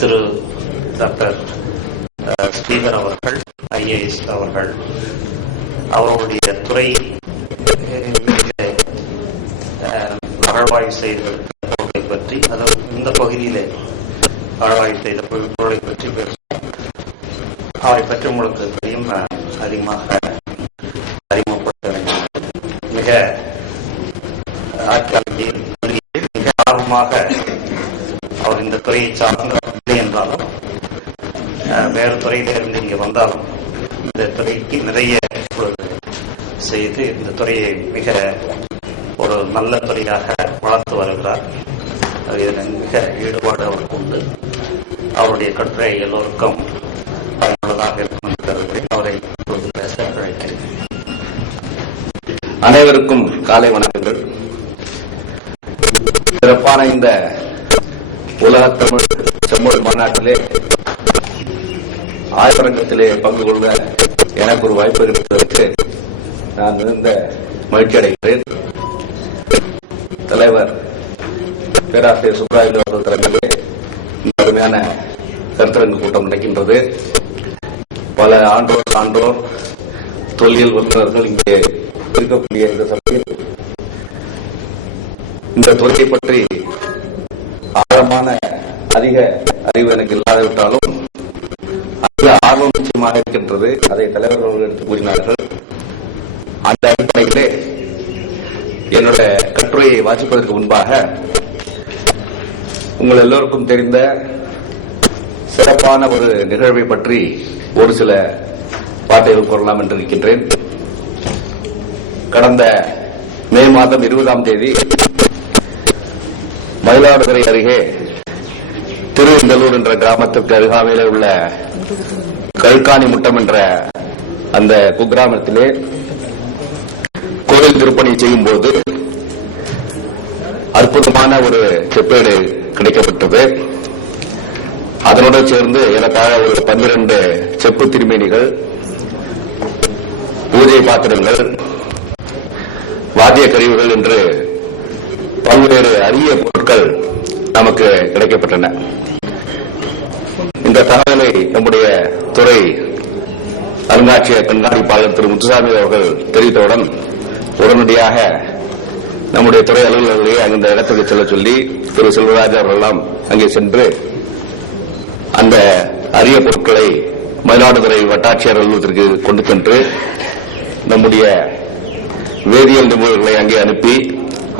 திரு doctor Sridhar அவர்கள் IAS அவர்கள் அவருடைய துறை அகழ்வாய்வு செய்த பொருளை பற்றி, அதாவது இந்த பகுதியிலே அகழ்வாய்வு செய்த பொருளை பற்றி அவரை பற்றி உங்களுக்கு தெரியும், அதிகமாக அறிமுகப்படுத்த வேண்டும். மிக ஆர்வமாக அவர் இந்த துறையை சார்ந்த என்றாலும் வேறு துறையிலிருந்து இங்கே வந்தாலும் இந்த துறைக்கு நிறைய செய்து இந்த துறையை மிக ஒரு நல்ல துறையாக வளர்த்து வருகிறார். இதில் மிக ஈடுபாடு அவருக்கு உண்டு. அவருடைய கட்டுரை எல்லோருக்கும் பயனுள்ளதாக இருக்கும் என்று கருதுகிறேன். அவரை பேச அழைக்கிறேன். அனைவருக்கும் காலை வணக்கங்கள். சிறப்பான இந்த உலகத்தமிழ் செம்மொழி மாநாட்டிலே ஆய்வரங்கத்திலே பங்கு கொள்ள எனக்கு ஒரு வாய்ப்பு இருப்பதற்கு நான் மிகுந்த மகிழ்ச்சி அடைகிறேன். தலைவர் பேராசிரியர் சுப்ராயலு அவர்கள் தலைமையிலே அருமையான கருத்தரங்கு கூட்டம் நடக்கின்றது. பல ஆன்றோர் சான்றோர் தொல்லியல் வல்லுநர்கள் இங்கே இருக்கக்கூடிய இந்த சபையில் இந்த துறையை பற்றி ஆழமான அதிக அறிவு எனக்கு இல்லாவிட்டாலும் அதிக ஆர்வம் நிச்சயமாக இருக்கின்றது. அதை தலைவர் அவர்கள் எடுத்து கூறினார்கள். அந்த அடிப்படையிலே என்னுடைய கட்டுரையை வாசிப்பதற்கு முன்பாக உங்கள் எல்லோருக்கும் தெரிந்த சிறப்பான ஒரு நிகழ்வை பற்றி ஒரு சில வார்த்தைகள் கூறலாம் என்று இருக்கின்றேன். கடந்த மே மாதம் 20ஆம் தேதி மயிலாடுதுறை அருகே திருவெந்தலூர் என்ற கிராமத்திற்கு அருகாமையிலே உள்ள கல்காணி முட்டம் என்ற அந்த குக்கிராமத்திலே கோவில் திருப்பணி செய்யும் போது அற்புதமான ஒரு செப்பேடு கிடைக்கப்பட்டது. அதனோடு சேர்ந்து எனக்காக ஒரு 12 செப்பு திருமேனிகள், பூஜை பாத்திரங்கள், வாத்திய கருவிகள் என்று பல்வேறு அரிய பொருட்கள் நமக்கு கிடைக்கப்பட்டன. இந்த தகவலை நம்முடைய துறை அருங்காட்சியக கண்காணிப்பாளர் திரு முத்துசாமி அவர்கள் தெரிவித்தவுடன் உடனடியாக நம்முடைய துறை அலுவலர்களே அந்த இடத்துக்கு செல்ல சொல்லி திரு செல்வராஜ் அவர்களெல்லாம் அங்கே சென்று அந்த அரிய பொருட்களை மயிலாடுதுறை வட்டாட்சியர் அலுவலகத்திற்கு கொண்டு சென்று நம்முடைய வேதியியல் நிபுணர்களை அங்கே அனுப்பி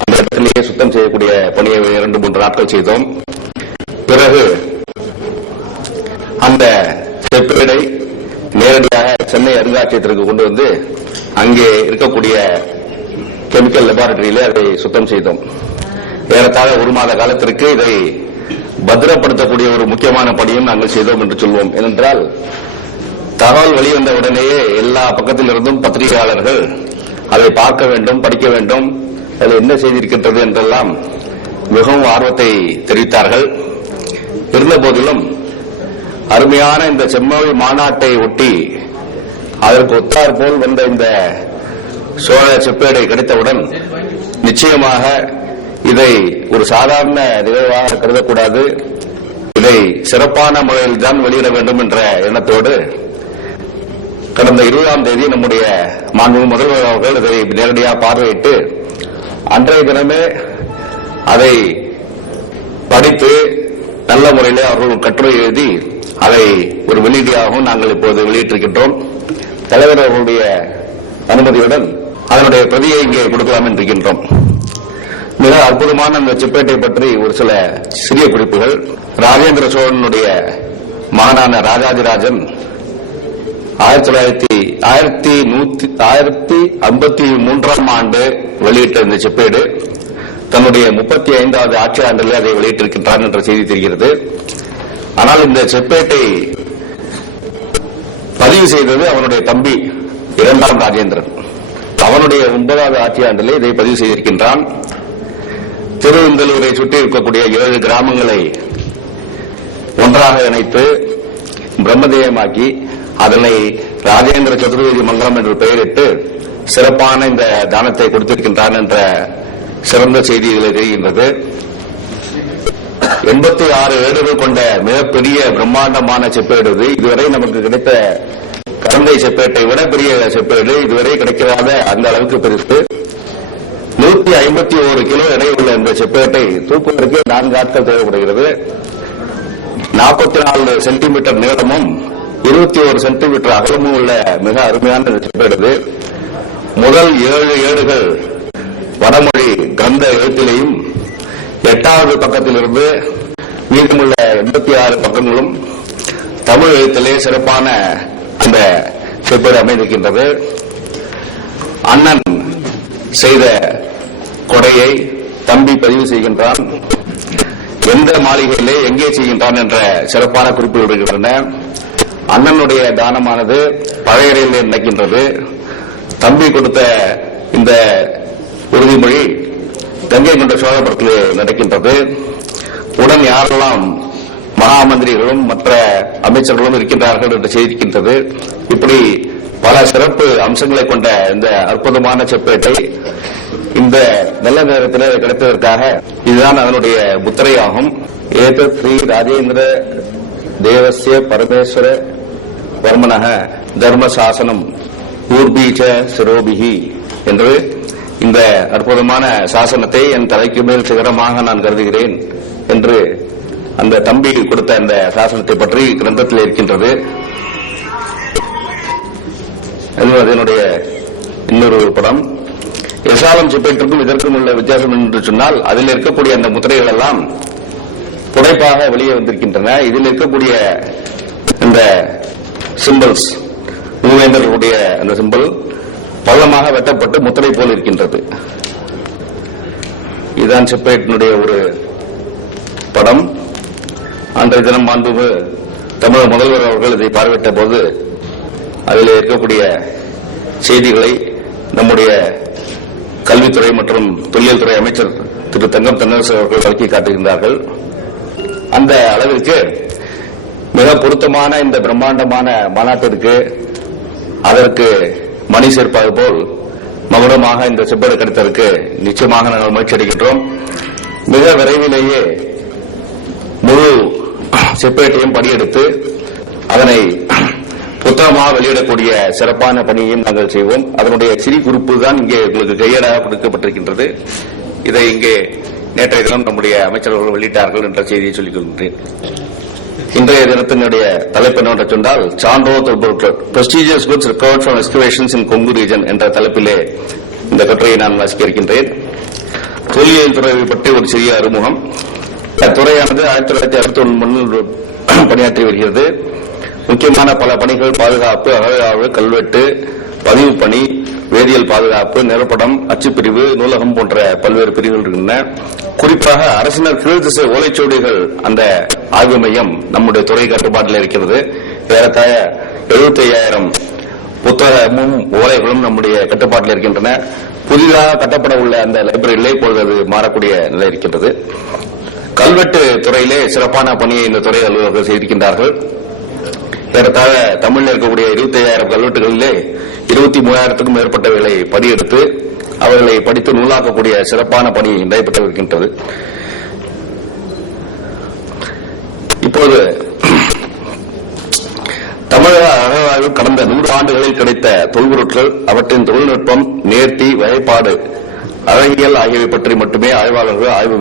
அந்த இடத்திலேயே சுத்தம் செய்யக்கூடிய பணியை 2-3 நாட்கள் செய்தோம். பிறகு அந்த செப்பேடை நேரடியாக சென்னை அருங்காட்சியகத்திற்கு கொண்டு வந்து அங்கே இருக்கக்கூடிய கெமிக்கல் லெபார்டரியிலே அதை சுத்தம் செய்தோம். ஏறத்தாழ 1 மாத காலத்திற்கு இதை பத்திரப்படுத்தக்கூடிய ஒரு முக்கியமான பணியும் நாங்கள் செய்தோம் என்று சொல்வோம். ஏனென்றால் தகவல் வெளிவந்த உடனேயே எல்லா பக்கத்திலிருந்தும் பத்திரிகையாளர்கள் அதை பார்க்க வேண்டும், படிக்க வேண்டும், அதில் என்ன செய்திருக்கின்றது என்றெல்லாம் மிகவும் ஆர்வத்தை தெரிவித்தார்கள். இருந்த போதிலும் அருமையான இந்த செம்மொழி மாநாட்டை ஒட்டி அதற்கு ஒத்தாற்போல் வந்த இந்த சோழ செப்பேடை கிடைத்தவுடன் நிச்சயமாக இதை ஒரு சாதாரண நிகழ்வாக கருதக்கூடாது, இதை சிறப்பான முறையில் தான் வெளியிட வேண்டும் என்ற எண்ணத்தோடு கடந்த 20ஆம் தேதி நம்முடைய மாண்புமிகு முதல்வர் அவர்கள் இதை நேரடியாக பார்வையிட்டு அன்றைய தினமே அதை படித்து நல்ல முறையில் அவர்கள் கட்டுரை எழுதி அதை ஒரு வெளியீடாகவும் நாங்கள் இப்போது வெளியிட்டிருக்கின்றோம். தலைவர் அவர்களுடைய அனுமதியுடன் அதனுடைய பிரதியை இங்கே கொடுக்கலாம் என்று இருக்கின்றோம். மிக அற்புதமான அந்த செப்பேட்டை பற்றி ஒரு சில சிறிய குறிப்புகள். ராஜேந்திர சோழனுடைய மகனான ராஜாதிராஜன் 1153ஆம் ஆண்டு வெளியிட்ட இந்த செப்பேடு தன்னுடைய 35வது ஆட்சி ஆண்டிலே அதை வெளியிட்டிருக்கின்றார் என்ற செய்தி தெரிகிறது. ஆனால் இந்த செப்பேட்டை பதிவு செய்தது அவனுடைய தம்பி 2ஆம் ராஜேந்திரன். அவனுடைய 9வது ஆட்சி ஆண்டிலே இதை பதிவு செய்திருக்கின்றான். திருவெந்தலூரை சுற்றி இருக்கக்கூடிய 7 கிராமங்களை ஒன்றாக இணைத்து பிரம்மதேயமாக்கி அதனை ராஜேந்திர சதுர்வேதி மங்கலம் என்று பெயரிட்டு சிறப்பான இந்த தானத்தை கொடுத்திருக்கின்றான் என்ற சிறந்த செய்திகளை தெரிகின்றது. 86 ஏடுகள் கொண்ட மிகப்பெரிய பிரம்மாண்டமான செப்பேடு இது. இதுவரை நமக்கு கிடைத்த கரந்தை செப்பேட்டை விட பெரிய செப்பேடு, இதுவரை கிடைக்காத அந்த அளவுக்கு பெருசு. 151 கிலோ எடையுள்ள இந்த செப்பேட்டை தூக்குவதற்கு 4 ஆட்கள் தேவைப்படுகிறது. 44 சென்டிமீட்டர் நீளமும் 21 சென்டிமீட்டர் அகலமும் உள்ள மிக அருமையான செப்பேடு. முதல் 7 ஏடுகள் வடமொழி கிரந்த எழுத்திலேயும் 8வது பக்கத்திலிருந்து மீதமுள்ள 86 பக்கங்களும் தமிழ் எழுத்திலே சிறப்பான அந்த செப்பேடு அமைந்திருக்கின்றது. அண்ணன் செய்த கொடையை தம்பி பதிவு செய்கின்றான், எந்த மாளிகையிலே எங்கே செய்கின்றான் என்ற சிறப்பான குறிப்புகள் இருக்கின்றன. அண்ணனுடைய தானமானது பழையறையிலே நடக்கின்றது. தம்பி கொடுத்த இந்த உறுதிமொழி கங்கை கொண்ட சோழபுரத்திலே நடக்கின்றது. உடன் யாரெல்லாம் மகா மந்திரிகளும் மற்ற அமைச்சர்களும் இருக்கின்றார்கள் என்று செய்திருக்கின்றது. இப்படி பல சிறப்பு அம்சங்களை கொண்ட இந்த அற்புதமான செப்பேட்டை இந்த நல்ல நேரத்தில் கிடைத்ததற்காக இதுதான் அதனுடைய முத்திரையாகும். ஏதத் ஸ்ரீ ராஜேந்திர தேவசிய பரமேஸ்வர வர்மனக தர்மசாசனம் ஊர்பீச்ச சிரோபிகி என்று இந்த அற்புதமான சாசனத்தை என் தலைக்கு மேல் சிகரமாக நான் கருதுகிறேன் என்று அந்த தம்பி கொடுத்த அந்த சாசனத்தை பற்றி கிரந்தத்தில் இருக்கின்றது. அதனுடைய இன்னொரு படம். எசாலம் செப்பேட்டிற்கும் இதற்கும் உள்ள வித்தியாசம் என்று சொன்னால், அதில் இருக்கக்கூடிய அந்த முத்திரைகள் எல்லாம் புடைப்பாக வெளியே வந்திருக்கின்றன. இதில் இருக்கக்கூடிய இந்த சிம்பிள்ஸ், மூவேந்தர்களுடைய அந்த சிம்பிள் பள்ளமாக வெட்டப்பட்டு முத்திரை போல் இருக்கின்றது. இதுதான் செப்பேட்டினுடைய ஒரு படம். அன்றைய தினம் மாண்புமிகு தமிழக முதல்வர் அவர்கள் இதை பார்வையிட்ட போது அதில் இருக்கக்கூடிய செய்திகளை நம்முடைய கல்வித்துறை மற்றும் தொல்லியல் துறை அமைச்சர் திரு தங்கம் தென்னரசு அவர்கள் வழக்கி காட்டுகின்றார்கள். அந்த அளவிற்கு மிக பொருத்தமான இந்த பிரம்மாண்டமான மாநாட்டிற்கு அதற்கு மணி சேர்ப்பது போல் மகுடமாக இந்த செப்பேடு கிடைத்ததற்கு நிச்சயமாக நாங்கள் முயற்சி அடைகின்றோம். மிக விரைவிலேயே முழு செப்பேட்டையும் படியெடுத்து அதனை புத்தகமாக வெளியிடக்கூடிய சிறப்பான பணியையும் நாங்கள் செய்வோம். அதனுடைய சிறு குறிப்பு தான் இங்கே உங்களுக்கு கையேடாக கொடுக்கப்பட்டிருக்கின்றது. இதை இங்கே நேற்றைய தினம் நம்முடைய அமைச்சர்கள் வெளியிட்டார்கள் என்ற செய்தியை சொல்லிக் கொள்கின்றேன். இன்றைய தினத்தினுடைய தலைப்பு என்னவென்று சொன்னால், சான்றோர் தொல்பொருட்கள் prestigious goods recovered from excavations in Kongu region என்ற தலைப்பிலே இந்த கட்டுரையை நான் வாசிக்க இருக்கின்றேன். தொல்லியல் துறையை பற்றி ஒரு சிறிய அறிமுகம். துறையானது 1961 பணியாற்றி வருகிறது. முக்கியமான பல பணிகள் பாதுகாப்பு, அகழ்வாய்வு, கல்வெட்டு, பதிவு பணி, வேதியியல் பாதுகாப்பு, நிலப்படம், அச்சுப்பிரிவு, நூலகம் போன்ற பல்வேறு பிரிவுகள் இருக்கின்றன. குறிப்பாக அரசினர் கீழ்திசை ஓலைச்சுவடிகள் அந்த ஆய்வு மையம் நம்முடைய துறை கட்டுப்பாட்டில் இருக்கிறது. ஏறத்தாழ 75,000 புத்தகமும் ஓலைகளும் நம்முடைய கட்டுப்பாட்டில் இருக்கின்றன. புதிதாக கட்டப்பட உள்ள அந்த லைப்ரரியிலே இப்பொழுது அது மாறக்கூடிய நிலை இருக்கின்றது. கல்வெட்டு துறையிலே சிறப்பான பணியை இந்த துறை அலுவலர்கள் செய்திருக்கின்றார்கள். ஏறத்தாழ தமிழில் இருக்கக்கூடிய 25,000 கல்வெட்டுகளிலே 23,000க்கும் மேற்பட்டவர்களை படியெடுத்து அவர்களை படித்து நூலாக்கக்கூடிய சிறப்பான பணி நடைபெற்று இருக்கின்றது. இப்போது தமிழக அகழ்வாய்வில் கடந்த 100 ஆண்டுகளில் கிடைத்த தொல்பொருட்கள், அவற்றின் தொழில்நுட்பம், நேர்த்தி, வகைப்பாடு, அழகியல் ஆகியவை பற்றி மட்டுமே ஆய்வாளர்கள் ஆய்வு